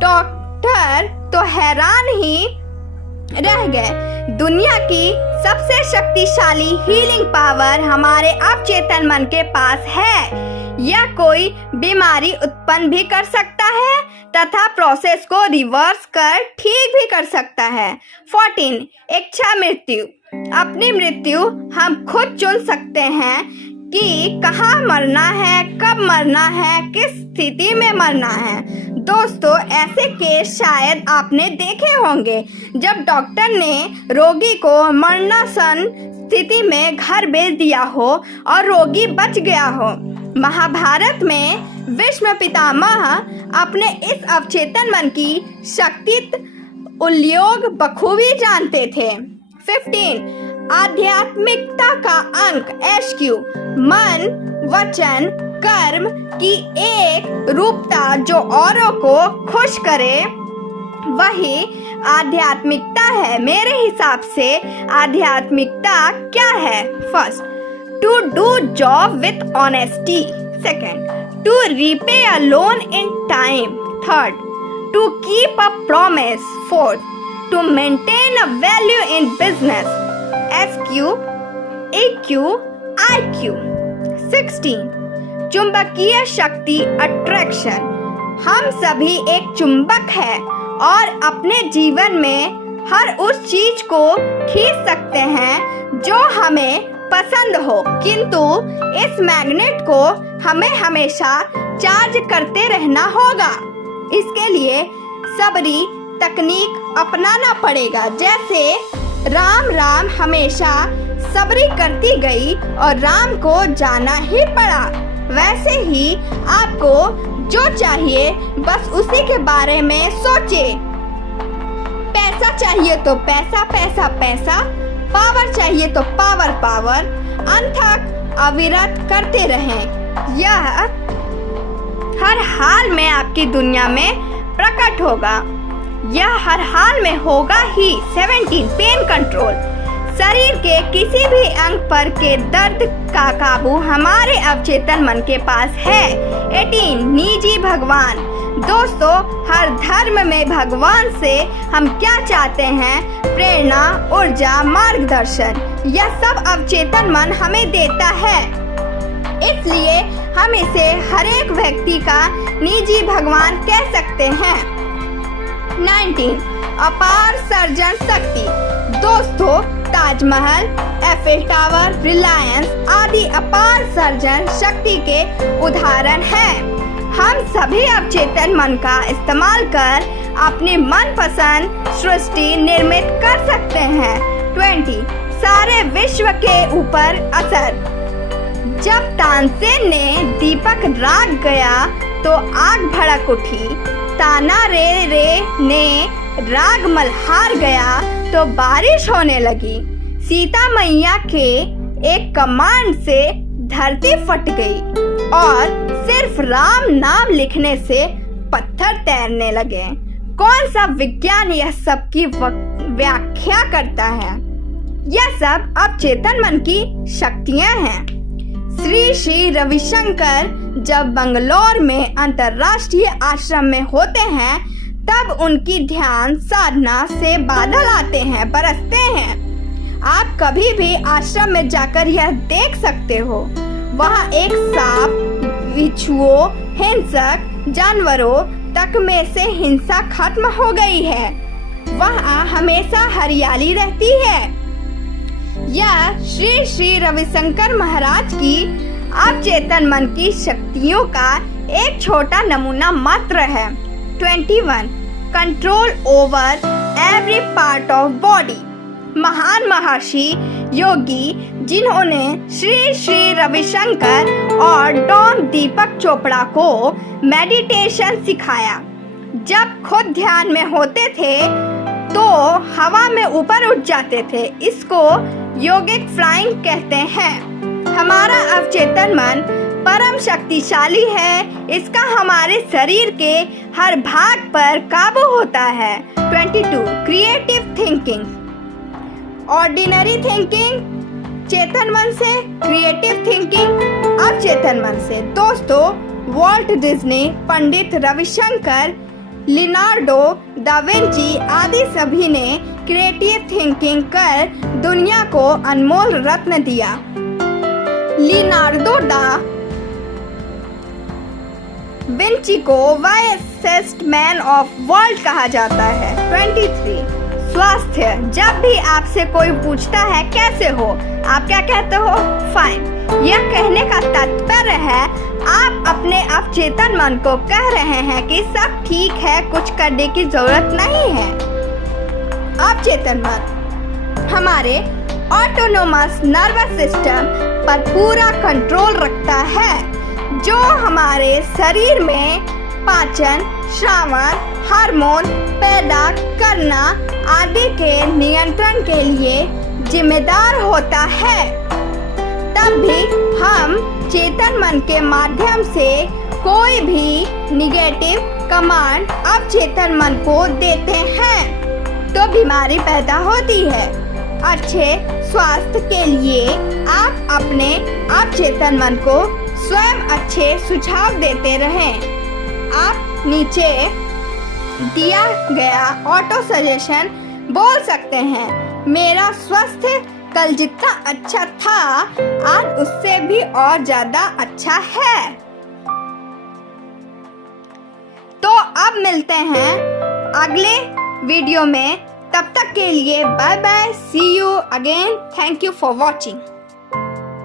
Doctor तो हैरान ही रह गए। दुनिया की सबसे शक्तिशाली हीलिंग पावर हमारे अवचेतन मन के पास है। यह कोई बीमारी उत्पन्न भी कर सकता है तथा प्रोसेस को रिवर्स कर ठीक भी कर सकता है। 14 इच्छा मृत्यु। अपनी मृत्यु हम खुद चुन सकते हैं कि कहाँ मरना है, कब मरना है, किस स्थिति में मरना है। दोस्तों, ऐसे केस शायद आपने देखे होंगे जब डॉक्टर ने रोगी को मरणासन स्थिति में घर भेज दिया हो और रोगी बच गया हो। महाभारत में भीष्म पितामह अपने इस अवचेतन मन की शक्ति उल्योग बखूबी जानते थे। 15 आध्यात्मिकता का अंक HQ मन, वचन, कर्म की एक रूपता जो औरों को खुश करे, वही आध्यात्मिकता है। मेरे हिसाब से आध्यात्मिकता क्या है? First, to do job with honesty. Second, to repay a loan in time. Third, to keep a promise. Fourth, to maintain a value in business. SQ, EQ, IQ. 16 चुंबकीय शक्ति अट्रैक्शन। हम सभी एक चुंबक है और अपने जीवन में हर उस चीज को खींच सकते हैं जो हमें पसंद हो, किंतु इस मैग्नेट को हमें हमेशा चार्ज करते रहना होगा। इसके लिए सबरी तकनीक अपनाना पड़ेगा। जैसे राम हमेशा सबरी करती गई और राम को जाना ही पड़ा, वैसे ही आपको जो चाहिए बस उसी के बारे में सोचे। पैसा चाहिए तो पैसा, पैसा पैसा, पावर चाहिए तो पावर पावर, अनथक अविरत करते रहें। यह हर हाल में आपकी दुनिया में प्रकट होगा। यह हर हाल में होगा ही। 17 पेन कंट्रोल। शरीर के किसी भी अंग पर के दर्द का काबू हमारे अवचेतन मन के पास है। 18 निजी भगवान। दोस्तों, हर धर्म में भगवान से हम क्या चाहते हैं? प्रेरणा, ऊर्जा, मार्गदर्शन, यह सब अवचेतन मन हमें देता है। इसलिए हम इसे हर एक व्यक्ति का निजी भगवान कह सकते हैं। 19 अपार सर्जन शक्ति। दोस्तों, ताजमहल, एफिल टावर, रिलायंस आदि अपार सर्जन शक्ति के उदाहरण हैं। हम सभी अवचेतन मन का इस्तेमाल कर अपनी मनपसंद सृष्टि निर्मित कर सकते हैं। 20 सारे विश्व के ऊपर असर। जब तानसेन ने दीपक राग गया तो आग भड़क उठी। ताना रे ने राग मल्हार गया तो बारिश होने लगी। सीता मैया के एक कमांड से धरती फट गई और सिर्फ राम नाम लिखने से पत्थर तैरने लगे। कौन सा विज्ञान यह सब की व्याख्या करता है? यह सब अवचेतन मन की शक्तियां हैं। श्री रविशंकर जब बंगलौर में अंतर्राष्ट्रीय आश्रम में होते हैं तब उनकी ध्यान साधना से बादल आते हैं, बरसते हैं। आप कभी भी आश्रम में जाकर यह देख सकते हो। वहाँ एक सांप, बिच्छुओं, हिंसक जानवरों तक में से हिंसा खत्म हो गई है। वहाँ हमेशा हरियाली रहती है। यह श्री रविशंकर महाराज की अवचेतन मन की शक्तियों का एक छोटा नमूना मात्र है। 21 control over every part of body. महान महर्षि योगी जिन्होंने श्री रविशंकर और डॉन दीपक चोपड़ा को मेडिटेशन सिखाया, जब खुद ध्यान में होते थे तो हवा में ऊपर उठ जाते थे। इसको योगिक फ्लाइंग कहते हैं। हमारा अवचेतन मन परम शक्तिशाली है। इसका हमारे शरीर के हर भाग पर काबू होता है। 22 क्रिएटिव थिंकिंग। ऑर्डिनरी थिंकिंग चेतन मन से, क्रिएटिव थिंकिंग अवचेतन मन से। दोस्तों, Walt Disney, Pandit Ravishankar Leonardo da Vinci आदि सभी ने क्रिएटिव थिंकिंग कर दुनिया को अनमोल रत्न दिया। लियोनार्डो दा विंची को वाइसेस्ट मैन ऑफ वर्ल्ड कहा जाता है। 23 स्वास्थ्य। जब भी आपसे कोई पूछता है कैसे हो, आप क्या कहते हो? फाइन। यह कहने का तात्पर्य है आप अपने अवचेतन मन को कह रहे हैं कि सब ठीक है, कुछ करने की जरूरत नहीं है। अवचेतन मन हमारे ऑटोनोमस नर्वस सिस्टम पर पूरा कंट्रोल रखता है, जो हमारे शरीर में पाचन, श्रावण, हार्मोन पैदा करना आदि के नियंत्रण के लिए जिम्मेदार होता है। तब भी हम चेतन मन के माध्यम से कोई भी निगेटिव कमांड अवचेतन मन को देते हैं तो बीमारी पैदा होती है। अच्छे स्वास्थ्य के लिए आप अपने अवचेतन मन को स्वयं अच्छे सुझाव देते रहें। आप नीचे दिया गया ऑटो सजेशन बोल सकते हैं। मेरा स्वास्थ्य कल जितना अच्छा था आज उससे भी और ज्यादा अच्छा है। तो अब मिलते हैं अगले वीडियो में, तब तक के लिए bye bye, see you again, thank you for watching.